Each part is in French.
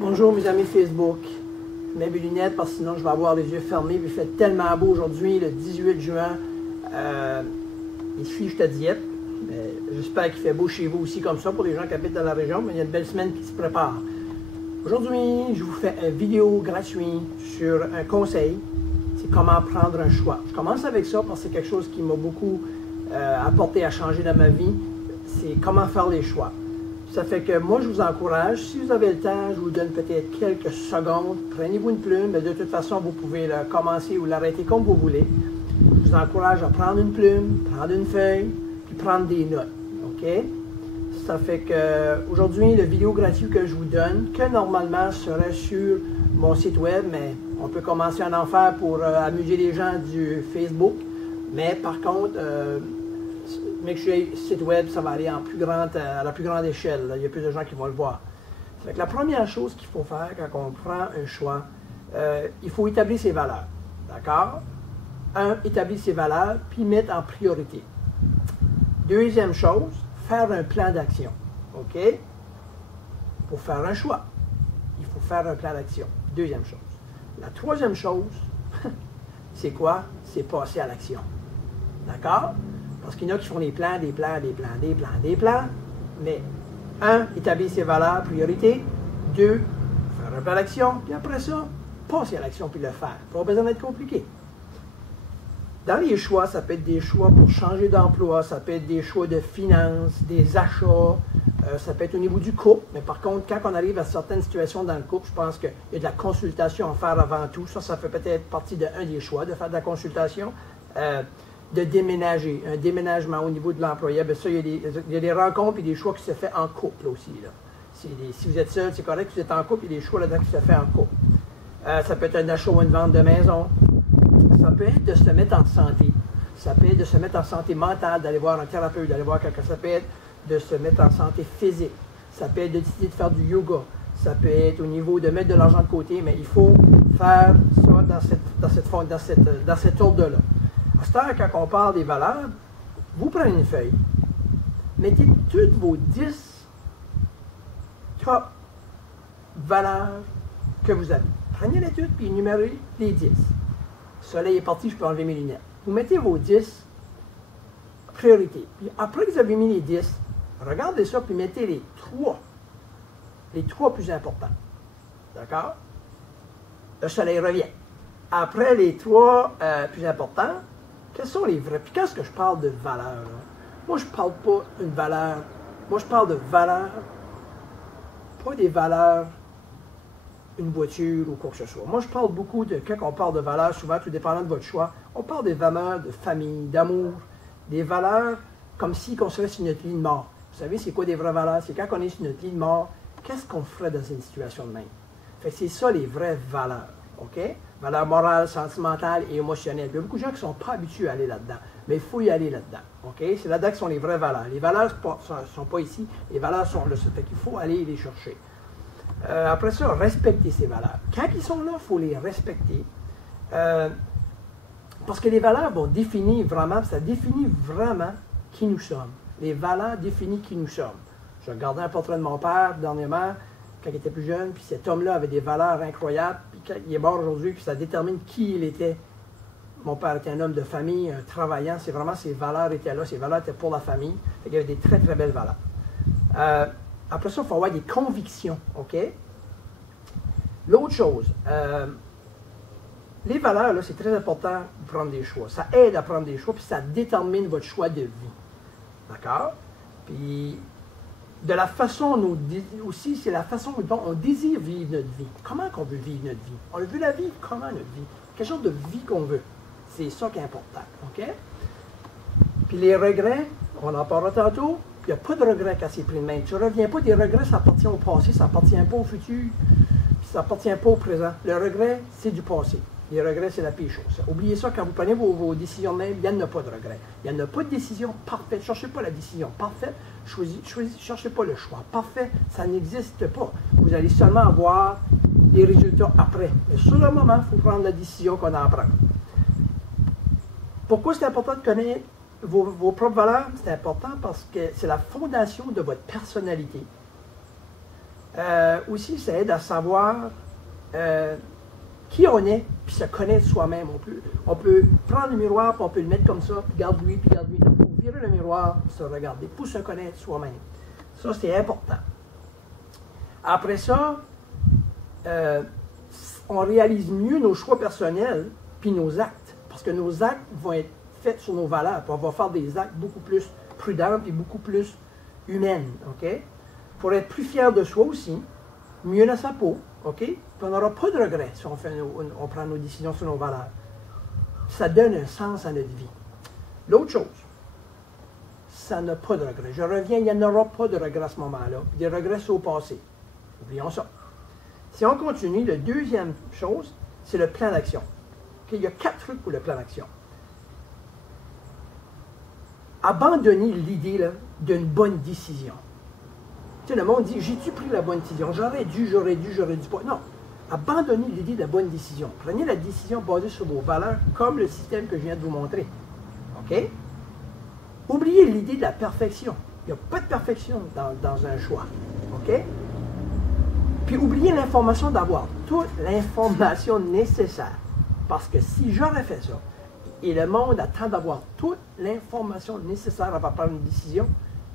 Bonjour mes amis Facebook. Je mets mes lunettes parce que sinon je vais avoir les yeux fermés. Il fait tellement beau aujourd'hui, le 18 juin. Ici, je suis à diète. J'espère qu'il fait beau chez vous aussi comme ça pour les gens qui habitent dans la région. Mais il y a une belle semaine qui se prépare. Aujourd'hui, je vous fais une vidéo gratuite sur un conseil. C'est comment prendre un choix. Je commence avec ça parce que c'est quelque chose qui m'a beaucoup apporté à changer dans ma vie. C'est comment faire les choix. Ça fait que moi, je vous encourage, si vous avez le temps, je vous donne peut-être quelques secondes, prenez-vous une plume, mais de toute façon, vous pouvez le commencer ou l'arrêter comme vous voulez. Je vous encourage à prendre une plume, prendre une feuille, puis prendre des notes, OK? Ça fait que aujourd'hui, la vidéo gratuite que je vous donne, que normalement serait sur mon site web, mais on peut commencer à en faire pour amuser les gens du Facebook, mais par contre, mais que je suis site web, ça va aller à la plus grande échelle. Là. Il y a plus de gens qui vont le voir. C'est que la première chose qu'il faut faire quand on prend un choix, il faut établir ses valeurs. D'accord? Établir ses valeurs, puis mettre en priorité. Deuxième chose, faire un plan d'action. OK? Pour faire un choix, il faut faire un plan d'action. Deuxième chose. La troisième chose, c'est quoi? C'est passer à l'action. D'accord? Parce qu'il y en a qui font des plans, mais établir ses valeurs, priorité. 2, faire un plan d'action, puis après ça, passer à l'action puis le faire. Pas besoin d'être compliqué. Dans les choix, ça peut être des choix pour changer d'emploi, ça peut être des choix de finances, des achats, ça peut être au niveau du couple, mais par contre, quand on arrive à certaines situations dans le couple, je pense qu'il y a de la consultation à faire avant tout. Ça fait peut-être partie d'un des choix, de faire de la consultation. De déménager, un déménagement au niveau de l'employé, bien ça, il y a des rencontres et des choix qui se font en couple aussi. Là. Si vous êtes seul, c'est correct, si vous êtes en couple, il y a des choix là-dedans qui se font en couple. Ça peut être un achat ou une vente de maison. Ça peut être de se mettre en santé. Ça peut être de se mettre en santé mentale, d'aller voir un thérapeute, d'aller voir quelqu'un. Ça peut être de se mettre en santé physique. Ça peut être de décider de faire du yoga. Ça peut être au niveau de mettre de l'argent de côté, mais il faut faire ça dans cet ordre-là. À cette heure, quand on parle des valeurs, vous prenez une feuille, mettez toutes vos 10 top valeurs que vous avez. Prenez-les toutes et énumérez les 10. Le soleil est parti, je peux enlever mes lunettes. Vous mettez vos 10 priorités. Puis après que vous avez mis les 10, regardez ça puis mettez les 3 plus importants. D'accord? Le soleil revient. Après les 3 plus importants, quels sont les vrais? Puis quand est-ce que je parle de valeur? Moi, je ne parle pas d'une valeur. Moi, je parle de valeur, pas des valeurs, une voiture ou quoi que ce soit. Moi, je parle beaucoup de, quand on parle de valeurs, souvent, tout dépendant de votre choix, on parle des valeurs de famille, d'amour, des valeurs comme si on serait sur notre lit de mort. Vous savez, c'est quoi des vraies valeurs? C'est quand on est sur notre lit de mort, qu'est-ce qu'on ferait dans une situation de même? Fait que c'est ça les vraies valeurs. OK? Valeurs morales, sentimentales et émotionnelles. Il y a beaucoup de gens qui ne sont pas habitués à aller là-dedans, mais il faut y aller là-dedans. OK? C'est là-dedans que sont les vraies valeurs. Les valeurs ne sont pas ici, les valeurs sont là. Ça fait qu'il faut aller les chercher. Après ça, respecter ces valeurs. Quand ils sont là, il faut les respecter. Parce que les valeurs vont définir vraiment, ça définit vraiment qui nous sommes. Les valeurs définissent qui nous sommes. Je regardais un portrait de mon père dernièrement, quand il était plus jeune, puis cet homme-là avait des valeurs incroyables, puis quand il est mort aujourd'hui, puis ça détermine qui il était. Mon père était un homme de famille, un travaillant, c'est vraiment ses valeurs étaient là, ses valeurs étaient pour la famille, il y avait des très très belles valeurs. Après ça, il faut avoir des convictions, OK? L'autre chose, les valeurs, là, c'est très important de prendre des choix. Ça aide à prendre des choix, puis ça détermine votre choix de vie. D'accord? Puis, de la façon, aussi, c'est la façon dont on désire vivre notre vie. Comment qu'on veut vivre notre vie? On veut la vivre comment, notre vie? Quel genre de vie qu'on veut? C'est ça qui est important, OK? Puis les regrets, on en parlera tantôt, il n'y a pas de regrets quand c'est pris de main. Tu ne reviens pas des regrets, ça appartient au passé, ça appartient pas au futur, puis ça appartient pas au présent. Le regret, c'est du passé. Les regrets, c'est la pire chose. Oubliez ça, quand vous prenez vos décisions de même, il n'y en a pas de regrets. Il n'y en a pas de décision parfaite. Cherchez pas la décision parfaite. Cherchez pas le choix parfait. Ça n'existe pas. Vous allez seulement avoir des résultats après. Mais sur le moment, il faut prendre la décision qu'on a à prendre. Pourquoi c'est important de connaître vos propres valeurs, c'est important parce que c'est la fondation de votre personnalité. Aussi, ça aide à savoir qui on est, puis se connaître soi-même. On peut prendre le miroir, puis on peut le mettre comme ça, puis garde-lui, puis garde-lui. Il faut virer le miroir, se regarder, pour se connaître soi-même. Ça, c'est important. Après ça, on réalise mieux nos choix personnels, puis nos actes. Parce que nos actes vont être faits sur nos valeurs, puis on va faire des actes beaucoup plus prudents, puis beaucoup plus humaines, OK? Pour être plus fier de soi aussi, mieux dans sa peau, OK? Puis on n'aura pas de regrets si on prend nos décisions sur nos valeurs. Ça donne un sens à notre vie. L'autre chose, ça n'a pas de regrets. Je reviens, il n'y en aura pas de regrets à ce moment-là. Des regrets, c'est au passé. Oublions ça. Si on continue, la deuxième chose, c'est le plan d'action. Okay? Il y a 4 trucs pour le plan d'action. Abandonner l'idée d'une bonne décision. Tu sais, le monde dit, j'ai-tu pris la bonne décision? J'aurais dû pas. Non. Abandonnez l'idée de la bonne décision. Prenez la décision basée sur vos valeurs, comme le système que je viens de vous montrer. OK? Oubliez l'idée de la perfection. Il n'y a pas de perfection dans un choix. OK? Puis oubliez l'information d'avoir toute l'information nécessaire. Parce que si j'aurais fait ça, et le monde attend d'avoir toute l'information nécessaire avant de prendre une décision,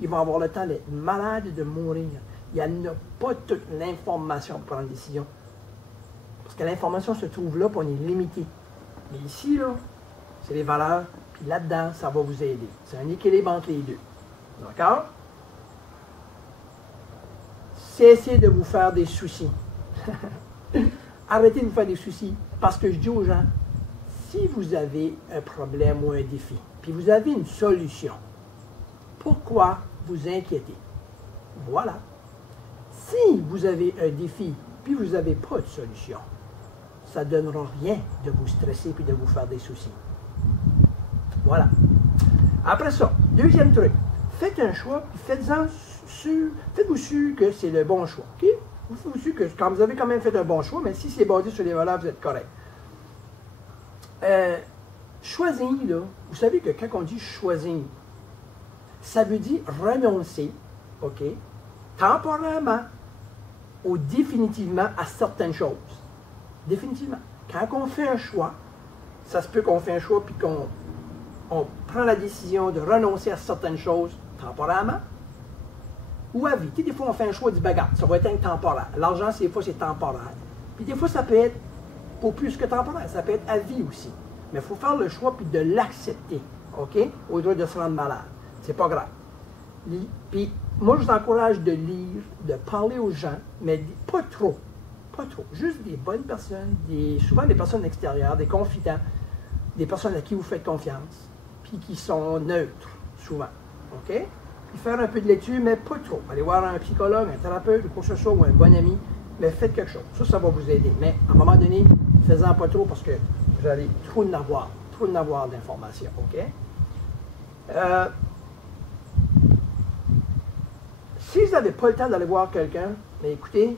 ils vont avoir le temps d'être malades et de mourir. Il n'y a pas toute l'information pour prendre une décision. Parce que l'information se trouve là, puis on est limité. Mais ici, là, c'est les valeurs, puis là-dedans, ça va vous aider. C'est un équilibre entre les deux. D'accord? Cessez de vous faire des soucis. Arrêtez de vous faire des soucis. Parce que je dis aux gens, si vous avez un problème ou un défi, puis vous avez une solution, pourquoi vous inquiétez? Voilà. Si vous avez un défi, puis vous n'avez pas de solution, ça ne donnera rien de vous stresser puis de vous faire des soucis. Voilà. Après ça, deuxième truc, faites un choix, puis faites-vous sûr que c'est le bon choix. OK? Faites-vous sûr que quand vous avez quand même fait un bon choix, mais si c'est basé sur les valeurs, vous êtes correct. Choisir, là, vous savez que quand on dit choisir, ça veut dire renoncer, OK, temporairement ou définitivement à certaines choses. Définitivement. Quand on fait un choix, ça se peut qu'on fait un choix puis qu'on prend la décision de renoncer à certaines choses temporairement ou à vie. Des fois, on fait un choix du bagarre. Ça va être temporaire. L'argent, des fois, c'est temporaire. Puis des fois, ça peut être pour plus que temporaire. Ça peut être à vie aussi. Mais il faut faire le choix puis de l'accepter, OK, au lieu de se rendre malade. C'est pas grave. Puis, moi, je vous encourage de lire, de parler aux gens, mais pas trop. Pas trop. Juste des bonnes personnes, souvent des personnes extérieures, des confidents, des personnes à qui vous faites confiance, puis qui sont neutres, souvent. OK? Puis faire un peu de lecture, mais pas trop. Allez voir un psychologue, un thérapeute, ou quoi que ce soit, ou un bon ami, mais faites quelque chose. Ça va vous aider. Mais à un moment donné, faites-en pas trop parce que vous allez trop en avoir d'informations. OK? Si vous n'avez pas le temps d'aller voir quelqu'un, mais écoutez,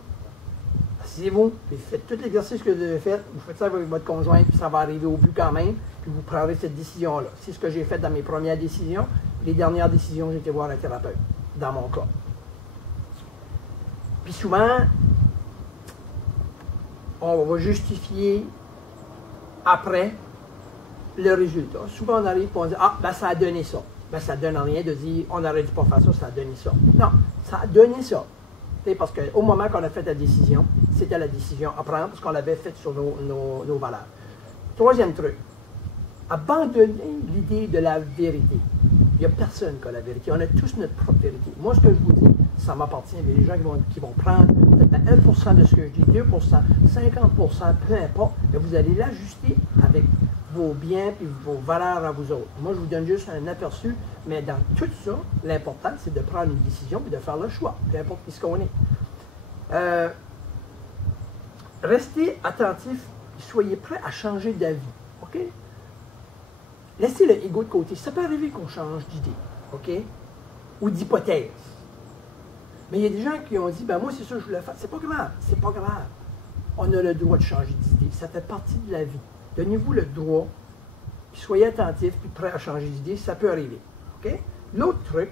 asseyez-vous, puis faites tout l'exercice que vous avez fait, vous faites ça avec votre conjoint, puis ça va arriver au but quand même, puis vous prendrez cette décision-là. C'est ce que j'ai fait dans mes premières décisions. Les dernières décisions, j'ai été voir un thérapeute, dans mon cas. Puis souvent, on va justifier après le résultat. Souvent, on arrive et on dit « Ah, ben ça a donné ça. » Ben ça ne donne rien de dire « On n'aurait dû pas faire ça, ça a donné ça. » Non, ça a donné ça. Parce qu'au moment qu'on a fait la décision, c'était la décision à prendre parce qu'on l'avait faite sur nos valeurs. Troisième truc, abandonner l'idée de la vérité. Il n'y a personne qui a la vérité. On a tous notre propre vérité. Moi, ce que je vous dis, ça m'appartient. Mais les gens qui vont prendre peut-être 1% de ce que je dis, 2%, 50%, peu importe, mais vous allez l'ajuster avec vos biens et vos valeurs à vous autres. Moi, je vous donne juste un aperçu, mais dans tout ça, l'important, c'est de prendre une décision et de faire le choix, peu importe ce qu'on est. Restez attentif et soyez prêts à changer d'avis. OK? Laissez le ego de côté. Ça peut arriver qu'on change d'idée, OK? Ou d'hypothèse. Mais il y a des gens qui ont dit, ben moi, c'est ça que je voulais faire. C'est pas grave, c'est pas grave. On a le droit de changer d'idée. Ça fait partie de la vie. Donnez-vous le droit puis soyez attentif, puis prêt à changer d'idée, ça peut arriver. OK? L'autre truc,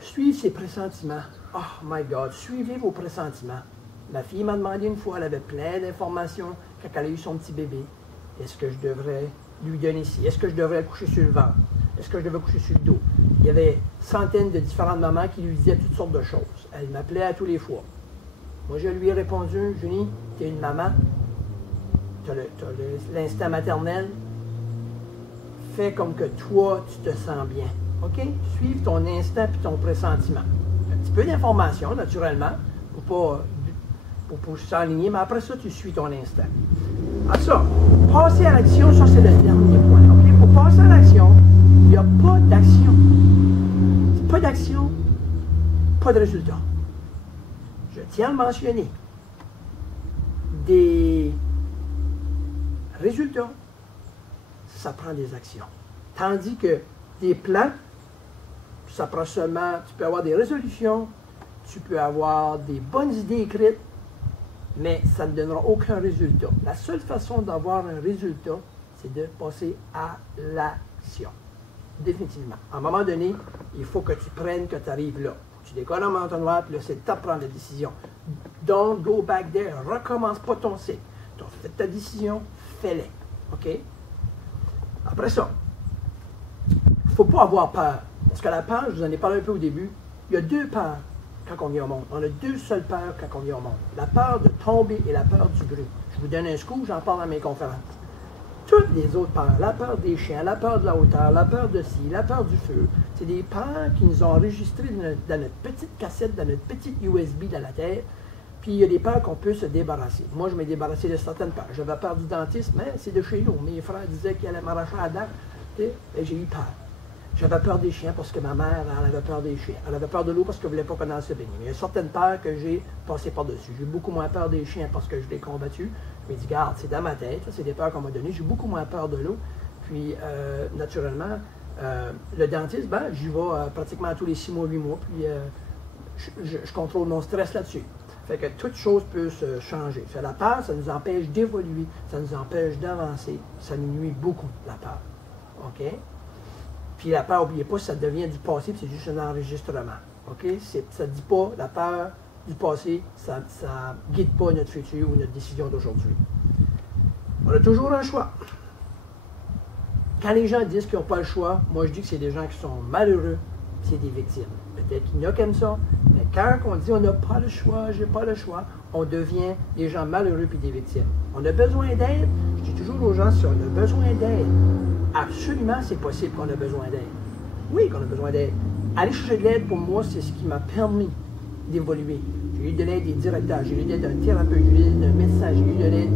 suivre ses pressentiments. Oh my God, suivez vos pressentiments. Ma fille m'a demandé une fois, elle avait plein d'informations quand elle a eu son petit bébé. Est-ce que je devrais lui donner ci? Est-ce que je devrais le coucher sur le ventre? Est-ce que je devrais coucher sur le dos? Il y avait centaines de différentes mamans qui lui disaient toutes sortes de choses. Elle m'appelait à tous les fois. Moi, je lui ai répondu, Julie, tu es une maman, tu as l'instinct maternel, fais comme que toi, tu te sens bien. OK? Suive ton instinct et ton pressentiment. Un petit peu d'informations, naturellement, pour s'aligner, mais après ça, tu suis ton instinct. Alors ça, passer à l'action, ça c'est le dernier point. OK? Pour passer à l'action, il n'y a pas d'action. Pas d'action, pas de résultat. Je tiens à le mentionner. Des résultats, ça prend des actions. Tandis que des plans, ça prend seulement, tu peux avoir des résolutions, tu peux avoir des bonnes idées écrites, mais ça ne donnera aucun résultat. La seule façon d'avoir un résultat, c'est de passer à l'action. Définitivement. À un moment donné, il faut que tu prennes que tu arrives là. Tu décolles en entonnoir, puis là, c'est le temps de prendre la décision. Don't go back there. Recommence pas ton cycle. Tu as fait ta décision, fais-les. OK? Après ça, il ne faut pas avoir peur. Parce que la peur, je vous en ai parlé un peu au début, il y a deux peurs quand on vient au monde. On a deux seules peurs quand on vient au monde. La peur de tomber et la peur du bruit. Je vous donne un scoop, j'en parle dans mes conférences. Toutes les autres peurs, la peur des chiens, la peur de la hauteur, la peur de ci, la peur du feu, c'est des peurs qui nous ont enregistrées dans notre petite cassette, dans notre petite USB dans la tête. Puis il y a des peurs qu'on peut se débarrasser. Moi, je m'ai débarrassé de certaines peurs. J'avais peur du dentiste, mais c'est de chez nous. Mes frères disaient qu'il allait m'arracher la dent. Et j'ai eu peur. J'avais peur des chiens parce que ma mère, elle avait peur des chiens. Elle avait peur de l'eau parce qu'elle ne voulait pas qu'on aille se baigner. Mais il y a certaines peurs que j'ai passées par-dessus. J'ai beaucoup moins peur des chiens parce que je l'ai combattu. Je me dis, garde, c'est dans ma tête, c'est des peurs qu'on m'a données. J'ai beaucoup moins peur de l'eau. Puis, naturellement, le dentiste, ben, j'y vais pratiquement tous les 6 mois, 8 mois. Puis, je contrôle mon stress là-dessus. Fait que toute chose peut se changer. Fait, la peur, ça nous empêche d'évoluer, ça nous empêche d'avancer. Ça nous nuit beaucoup, la peur. OK? Puis la peur, n'oubliez pas, ça devient du passé, puis c'est juste un enregistrement. OK? Ça ne dit pas, la peur du passé, ça ne guide pas notre futur ou notre décision d'aujourd'hui. On a toujours un choix. Quand les gens disent qu'ils n'ont pas le choix, moi je dis que c'est des gens qui sont malheureux, c'est des victimes. Peut-être qu'il y en a comme ça, mais quand on dit on n'a pas le choix, j'ai pas le choix, on devient des gens malheureux puis des victimes. On a besoin d'aide. Je dis toujours aux gens, si on a besoin d'aide, absolument c'est possible qu'on a besoin d'aide. Oui, qu'on a besoin d'aide. Aller chercher de l'aide, pour moi, c'est ce qui m'a permis d'évoluer. J'ai eu de l'aide des directeurs, j'ai eu de l'aide d'un thérapeute, j'ai eu de l'aide d'un médecin, j'ai eu de l'aide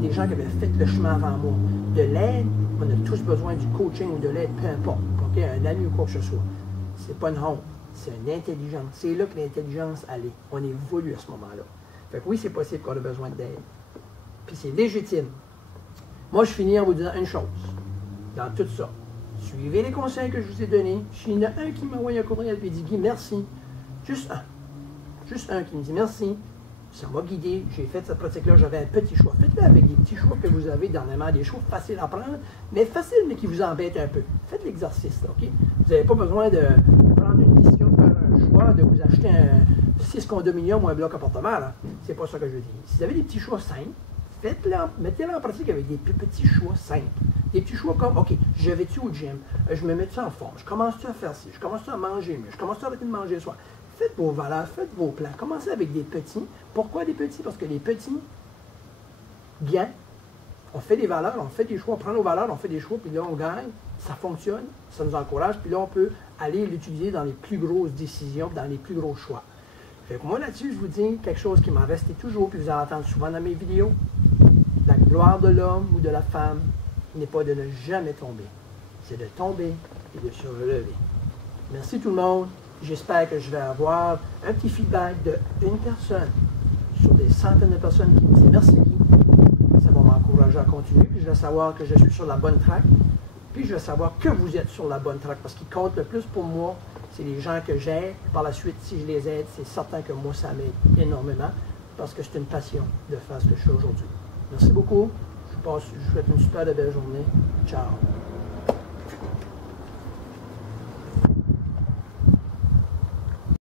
des gens qui avaient fait le chemin avant moi. De l'aide, on a tous besoin du coaching ou de l'aide, peu importe. Okay? Un ami ou quoi que ce soit. C'est pas une honte, c'est une intelligence. C'est là que l'intelligence allait. On évolue à ce moment-là. Fait que oui, c'est possible qu'on a besoin d'aide. Puis c'est légitime. Moi, je finis en vous disant une chose. Dans tout ça, suivez les conseils que je vous ai donnés. Il y en a un qui m'a envoyé un courriel et dit, Guy, merci. Juste un. Juste un qui me dit merci. Ça m'a guidé. J'ai fait cette pratique-là. J'avais un petit choix. Faites-le avec des petits choix que vous avez dernièrement. Des choix faciles à prendre, mais faciles, mais qui vous embêtent un peu. Faites l'exercice, OK? Vous n'avez pas besoin de prendre une décision, de faire un choix, de vous acheter un 6 condominiums ou un bloc appartement. C'est pas ça que je dis. Si vous avez des petits choix simples, faites-le, mettez-le en pratique avec des petits choix simples. Des petits choix comme, OK, je vais-tu au gym? Je me mets-tu en forme? Je commence-tu à faire ci? Je commence-tu à manger mieux? Je commence-tu à arrêter de manger le soir? Faites vos valeurs, faites vos plans. Commencez avec des petits. Pourquoi des petits? Parce que les petits, bien, on fait des valeurs, on fait des choix, on prend nos valeurs, on fait des choix, puis là, on gagne. Ça fonctionne, ça nous encourage, puis là, on peut aller l'utiliser dans les plus grosses décisions, dans les plus gros choix. Fait que moi, là-dessus, je vous dis quelque chose qui m'en resté toujours, puis vous allez entendre souvent dans mes vidéos. La gloire de l'homme ou de la femme n'est pas de ne jamais tomber. C'est de tomber et de se relever. Merci tout le monde. J'espère que je vais avoir un petit feedback d'une personne sur des centaines de personnes qui me disent merci. Ça va m'encourager à continuer. Puis je vais savoir que je suis sur la bonne track. Puis je vais savoir que vous êtes sur la bonne track. Parce qu'il compte le plus pour moi, c'est les gens que j'aide. Par la suite, si je les aide, c'est certain que moi, ça m'aide énormément. Parce que c'est une passion de faire ce que je fais aujourd'hui. Merci beaucoup. Je je vous souhaite une super belle journée. Ciao.